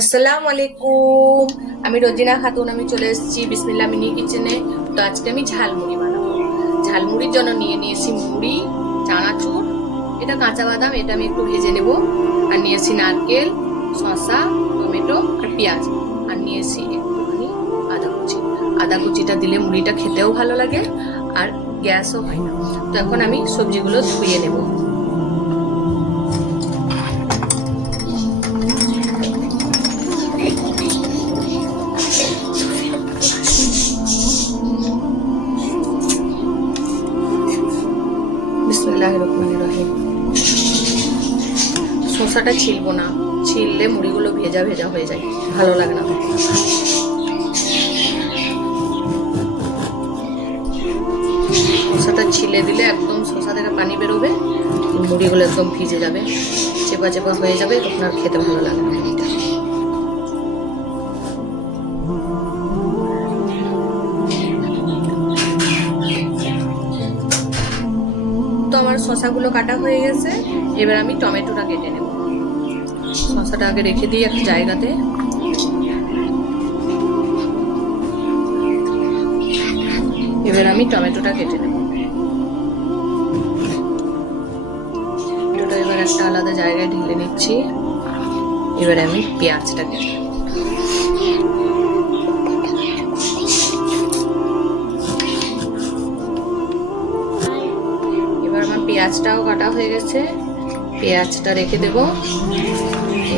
আসসালামু আলাইকুম। আমি রোজিনা খাতুন। আমি চলে এসেছি বিসমিল্লাহ মিনি কিচেনে। তো আজকে আমি ঝালমুড়ি বানাবো। ঝালমুড়ির জন্য নিয়ে নিয়েছি মুড়ি, চানাচুর, এটা কাঁচা বাদাম, এটা আমি একটু ভেজে নেব। আর নিয়েছি নারকেল, শসা, টমেটো আর পেঁয়াজ। আর নিয়েছি একটুখানি আদা কুচি। আদা কুচিটা দিলে মুড়িটা খেতেও ভালো লাগে আর গ্যাসও হয় না। তো এখন আমি সবজিগুলো ধুয়ে নেব। বিসমিল্লাহির রহমানির রহিম। শসাটা ছিলবো না, ছিললে মুড়িগুলো ভেজা ভেজা হয়ে যায়, ভালো লাগে না। শসাটা ছিলে দিলে একদম শসা থেকে পানি বেরোবে, মুড়িগুলো একদম ভিজে যাবে, চেপা চেপা হয়ে যাবে, তখন আর খেতে ভালো লাগে না মুড়িটা। তো আমার শসাগুলো কাটা হয়ে গেছে, এবার আমি টমেটোটা কেটে নেব। শসাটা আগে রেখে দিই একটা জায়গাতে। এবার আমি টমেটোটা কেটে নেব। টমেটোটা এবার একটা আলাদা জায়গায় ঢেলে নিচ্ছি। এবারে আমি পেঁয়াজটা কেটে নেব। এবার আমার পেঁয়াজটাও কাটা হয়ে গেছে, পেঁয়াজটা রেখে দেব।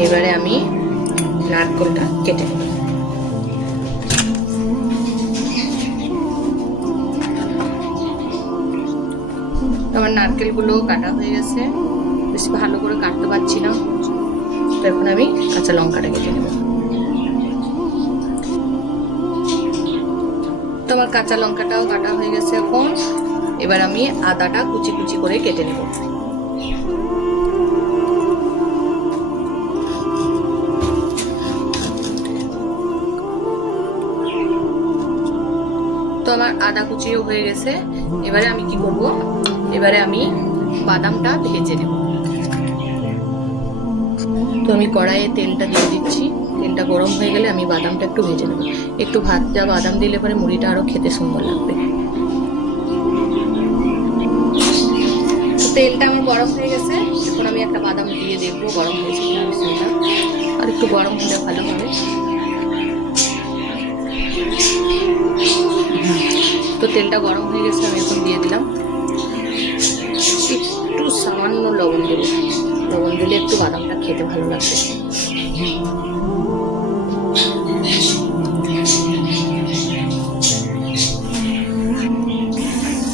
এবারে আমি নারকেলটা কেটে নেব। আমার নারকেলগুলো কাটা হয়ে গেছে, বেশি ভালো করে কাটতে পারছি না, তো এখন আমি কাঁচা লঙ্কাটা কেটে নেব। তো আমার কাঁচা লঙ্কাটাও কাটা হয়ে গেছে এখন। এবার আমি আদাটা কুচি কুচি করে কেটে নেব। তো আমার আদা কুচিও হয়ে গেছে। এবারে আমি কি করব, এবারে আমি বাদামটা ভেজে নেব। তো আমি কড়াইয়ে তেলটা দিয়ে দিচ্ছি। তেলটা গরম হয়ে গেলে আমি বাদামটা একটু ভেজে নেব। একটু ভাজা বাদাম দিলে পরে মুড়িটা আরো খেতে সুন্দর লাগবে। তেলটা আমার গরম হয়ে গেছে, এখন আমি একটা বাদাম দিয়ে দেখবো গরম হয়েছে কিনা। তেলটা আর একটু গরম হলে ভালো হবে। তো তেলটা গরম হয়ে গেছে, আমি এখন দিয়ে দিলাম একটু সামান্য লবণ দেব। লবণ দিলে একটু বাদামটা খেতে ভালো লাগবে।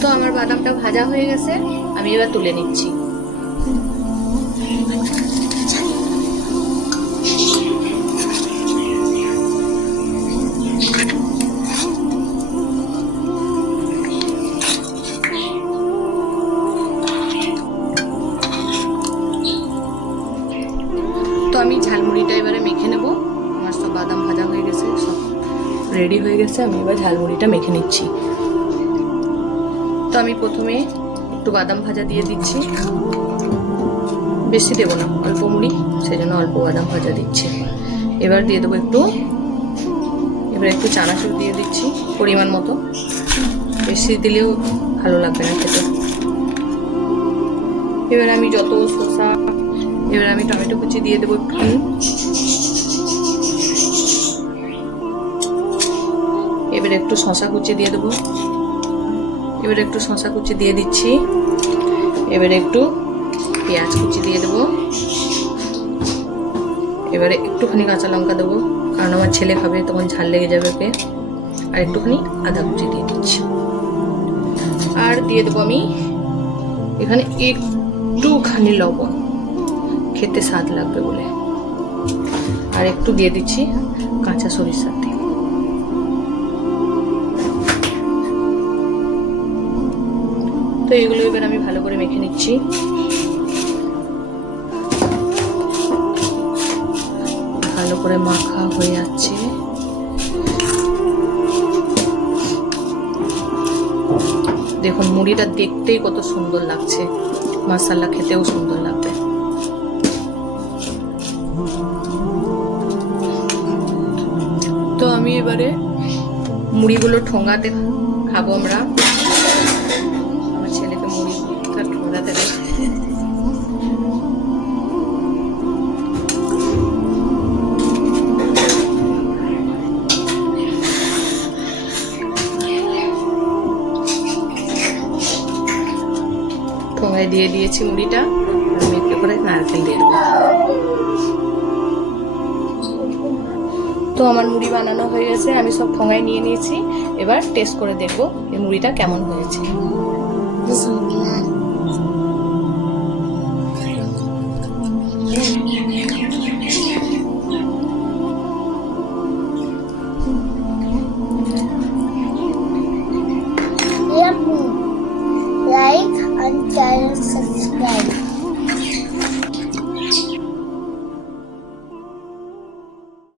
তো আমার বাদামটা ভাজা হয়ে গেছে, আমি এবার তুলে নিচ্ছি। তো আমি ঝালমুড়িটা এবারে মেখে নেব। আমার সব বাদাম ভাজা হয়ে গেছে, সব রেডি হয়ে গেছে, আমি এবার ঝালমুড়িটা মেখে নিচ্ছি। তো আমি প্রথমে একটু বাদাম ভাজা দিয়ে দিচ্ছি, বেশি দেবো না, অল্প মুড়ি, সেই জন্য অল্প বাদাম ভাজা দিচ্ছি। এবার দিয়ে দেবো এবার একটু চানাচুর দিয়ে দিচ্ছি পরিমাণ মতো, বেশি দিলেও ভালো লাগবে না খেতে। এবার আমি এবার আমি টমেটো কুচি দিয়ে দেবো একটুখানি। এবার একটু শসা কুচি দিয়ে দেবো। এবার একটু শসা কুচি দিয়ে দিচ্ছি। এবারে একটু পেঁয়াজ কুচি দিয়ে দেবো। এবারে একটুখানি কাঁচা লঙ্কা দেবো, কারণ আমার ছেলে খাবে, তখন ঝাল লেগে যাবে ওকে। আর একটুখানি আদা কুচি দিয়ে দিচ্ছি। আর দিয়ে দেবো আমি এখানে একটুখানি লবণ, খেতে স্বাদ লাগবে বলে। আর একটু দিয়ে দিচ্ছি কাঁচা সরিষার তেল। তো এগুলো এবার আমি ভালো করে মেখে নিচ্ছি। ভালো করে মাখা হয়ে যাচ্ছে। দেখুন মুড়িটা দেখতেই কত সুন্দর লাগছে, মাশাআল্লাহ খেতেও সুন্দর লাগবে। আমি এবারে মুড়িগুলো ঠোঙাতে খাবো আমরা। আমার ছেলেকে মুড়িটা ঠোঙাতে দেয়। ঠোঙায় দিয়ে দিয়েছি মুড়িটা, আমি একটু করে নারকেল দিয়ে দেবো। তো আমার মুড়ি বানানো হয়ে গেছে, আমি সব ঠোঙায় নিয়ে নিয়েছি। এবার টেস্ট করে দেখবো এই মুড়িটা কেমন হয়েছে।